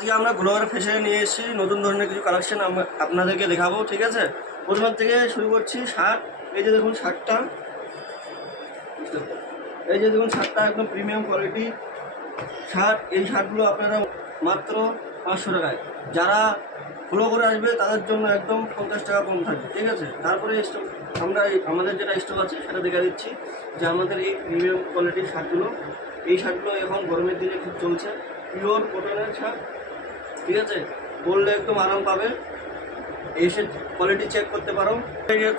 আজকে আমরা গ্লোয়ার ফ্যাশনে নিয়ে এসেছি, নতুন ধরনের কিছু কালেকশন আপনাদেরকে দেখাবো, ঠিক আছে? প্রথমের থেকে শুরু করছি শার্ট, এই যে দেখুন শার্টটা। এই যে দেখুন শার্টটা, একদম প্রিমিয়াম কোয়ালিটি শার্ট। এই শার্টগুলো আপনারা মাত্র পাঁচশো টাকায়। যারা ফলো করে আসবে, তাদের জন্য একদম পঞ্চাশ টাকা কম থাকবে, ঠিক আছে? তারপরে স্টক আমরা আমাদের যেটা স্টক আছে, সেটা দেখা দিচ্ছি যে আমাদের এই প্রিমিয়াম কোয়ালিটির শার্টগুলো। এই শার্টগুলো এখন গরমের দিনে খুব চলছে। পিওর কটনের শার্ট। ঠিক আছে? বললে একদম আরাম পাবে। এসে কোয়ালিটি চেক করতে পারো।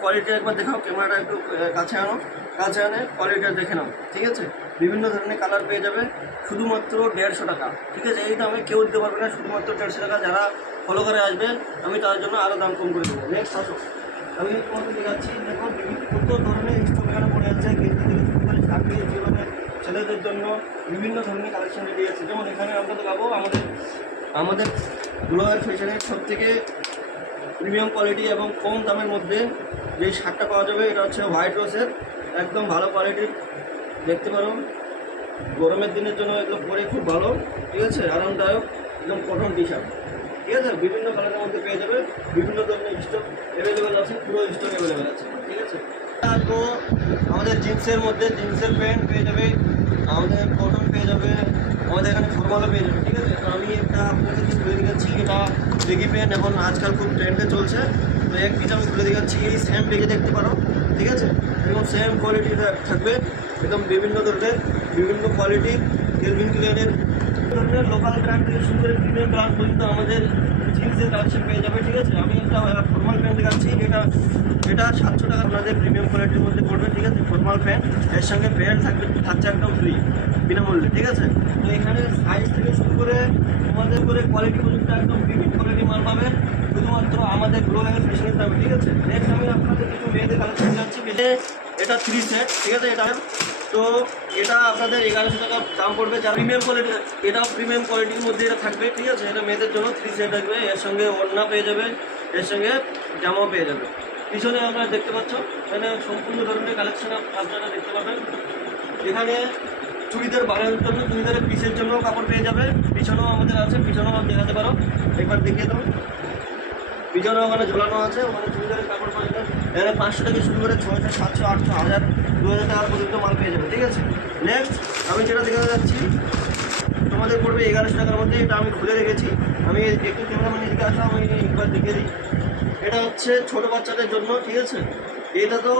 কোয়ালিটি একবার দেখাও ক্যামেরাটা একটু কাছে আনো। কাছে আনে কোয়ালিটিটা দেখে নাও, ঠিক আছে? বিভিন্ন ধরনের কালার পেয়ে যাবে, শুধুমাত্র দেড়শো টাকা, ঠিক আছে? এই দামে কেউ দিতে পারবে না, শুধুমাত্র দেড়শো টাকা যারা ফলো করে আসবে, আমি তার জন্য আরও দাম কম করে দেবো। নেক্সট আসো। আমি তোমাকে দেখাচ্ছি, দেখো, বিভিন্ন ধরনের স্টক এখানে পড়ে আছে থেকে শুরু করে থেকে ছেলেদের জন্য বিভিন্ন ধরনের কালেকশন রেডি আছে। যেমন এখানে আমরা দেখাবো আমাদের আমাদের গ্লোয়ার ফ্যাশনের সব থেকে প্রিমিয়াম কোয়ালিটি এবং কম দামের মধ্যে যে শার্টটা পাওয়া যাবে, এটা হচ্ছে হোয়াইট রোসের একদম ভালো কোয়ালিটির। দেখতে পারো, গরমের দিনের জন্য এগুলো পরে খুব ভালো। ঠিক আছে? আরামদায়ক, একদম কটন টি শার্ট ঠিক আছে? বিভিন্ন কালারের মধ্যে পেয়ে যাবে। বিভিন্ন ধরনের স্টক অ্যাভেলেবেল আছে, পুরো স্টক অ্যাভেলেবেল আছে। ঠিক আছে? তো আমাদের জিন্সের মধ্যে জিন্সের প্যান্ট পেয়ে যাবে, আমাদের কটন পেয়ে যাবে আমাদের এখানে ফর্মালও পেয়ে যাবে ঠিক আছে? আমি একটা আপনাদের খুলে দেখাচ্ছি, এটা বেগি প্যান্ট এখন আজকাল খুব ট্রেন্ডে চলছে। তো এক পিস আমি খুলে দেখাচ্ছি, এই সেম বেগে দেখতে পারো, ঠিক আছে? এবং সেম কোয়ালিটির থাকবে, একদম বিভিন্ন ধরনের, বিভিন্ন কোয়ালিটি কেলভিন ক্লিয়ারের লোকাল ব্র্যান্ড থেকে শুরু করে প্রিমিয়াম ব্র্যান্ড পর্যন্ত আমাদের জিন্সের কালেকশন পেয়ে যাবে, ঠিক আছে? আমি একটা ফর্মাল প্যান্ট দেখাচ্ছি এটা এটা সাতশো টাকা আপনাদের প্রিমিয়াম কোয়ালিটির মধ্যে পড়বে, ঠিক আছে? ফর্মাল প্যান্ট এর সঙ্গে বেল্ট থাকবে থাকছে একদম ফ্রি বিনামূল্যে, ঠিক আছে? তো এখানে সাইজ থেকে শুরু করে আমাদের করে কোয়ালিটি পর্যন্ত একদম বিভিন্ন কোয়ালিটি মাল পাবে, শুধুমাত্র আমাদের গ্লো লেভেল ফ্যাশনের দাম, ঠিক আছে? নেক্সট আমি আপনাদের কিছু মেয়েদের কালেকশন যাচ্ছি এটা থ্রি সেট ঠিক আছে? এটা, তো এটা আপনাদের এগারোশো টাকা দাম পড়বে, যার প্রিমিয়াম কোয়ালিটি এটা প্রিমিয়াম কোয়ালিটির মধ্যে এটা থাকবে, ঠিক আছে? এটা মেয়েদের জন্য থ্রি সেট থাকবে, এর সঙ্গে ওড়না পেয়ে যাবে, এর সঙ্গে জামাও পেয়ে যাবে। পিছনে আমরা দেখতে পাচ্ছ, এখানে সম্পূর্ণ ধরনের কালেকশন আপনারা দেখতে পাবেন। এখানে চুড়িদার বানানোর জন্য চুড়িদারের পিসের জন্য কাপড় পেয়ে যাবে। পিছনেও আমাদের আছে, পিছনেও আমি দেখাতে পারো। একবার দেখিয়ে দেবো। পিছনে ওখানে ঝোলানো আছে, ওখানে চুড়িদারের কাপড় পাওয়া যাবে। এখানে পাঁচশো থেকে শুরু করে ছয়শো, সাতশো, আটশো, হাজার, দু হাজার টাকা পর্যন্ত মাল পেয়ে যাবে, ঠিক আছে? নেক্সট আমি যেটা দেখাতে যাচ্ছি, তোমাদের পড়বে এগারোশো টাকার মধ্যে, এটা আমি খুলে রেখেছি। আমি একটু ক্যামেরাম্যান এদিকে আসো, আমি একবার দেখিয়ে দিই। এটা হচ্ছে ছোটো বাচ্চাদের জন্য, ঠিক আছে? এটা তো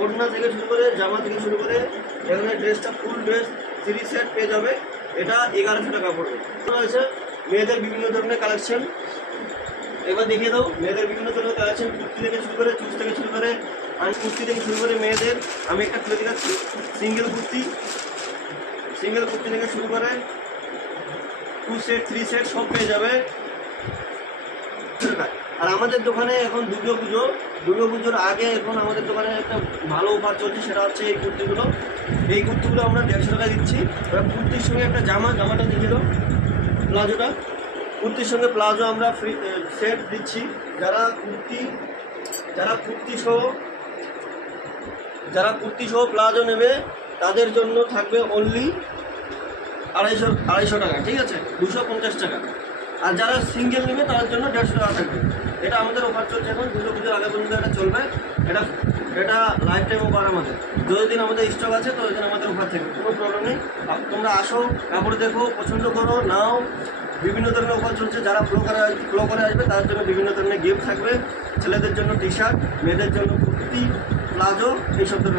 ওড়না থেকে শুরু করে জামা থেকে শুরু করে এখানে ড্রেসটা ফুল ড্রেস থ্রি সেট পেয়ে যাবে। এটা এগারোশো টাকা পড়বে। রয়েছে মেয়েদের বিভিন্ন ধরনের কালেকশন এবার দেখিয়ে দাও, মেয়েদের বিভিন্ন ধরনের কালেকশন কুর্তি থেকে শুরু করে চুজ থেকে শুরু করে, আমি কুর্তি থেকে শুরু করে মেয়েদের, আমি একটা খুলে দেখাচ্ছি। সিঙ্গেল কুর্তি সিঙ্গেল কুর্তি থেকে শুরু করে টু সেট থ্রি সেট সব পেয়ে যাবে। আর আমাদের দোকানে এখন দুর্গা পুজো। দুর্গা পুজোর আগে এখন আমাদের দোকানে একটা ভালো অফার চলছে, সেটা হচ্ছে এই কুর্তিগুলো। এই কুর্তিগুলো আমরা দেড়শো টাকা দিচ্ছি। এবার কুর্তির সঙ্গে একটা জামা, জামাটা দাও প্লাজোটা। কুর্তির সঙ্গে প্লাজো আমরা ফ্রি সেট দিচ্ছি। যারা কুর্তি যারা কুর্তি সহ, যারা কুর্তি সহ প্লাজো নেবে, তাদের জন্য থাকবে অনলি আড়াইশো আড়াইশো টাকা, ঠিক আছে? দুশো পঞ্চাশ টাকা। আর যারা সিঙ্গেল নেবে তাদের জন্য দেড়শো টাকা থাকবে। এটা আমাদের অফার চলছে এখন দুর্গা পুজোর আগে পর্যন্ত এটা চলবে। এটা এটা লাইফ টাইম অফার আমাদের। যতদিন আমাদের স্টক আছে, ততদিন আমাদের অফার থাকবে, কোনো প্রবলেম নেই। তোমরা আসো, কাপড় দেখো, পছন্দ করো, নাও। বিভিন্ন ধরনের অফার চলছে, যারা ফ্লো করে ফ্লো করে আসবে, তাদের জন্য বিভিন্ন ধরনের গিফট থাকবে। ছেলেদের জন্য টি শার্ট মেয়েদের জন্য কুর্তি, প্লাজো, এইসব ধরনের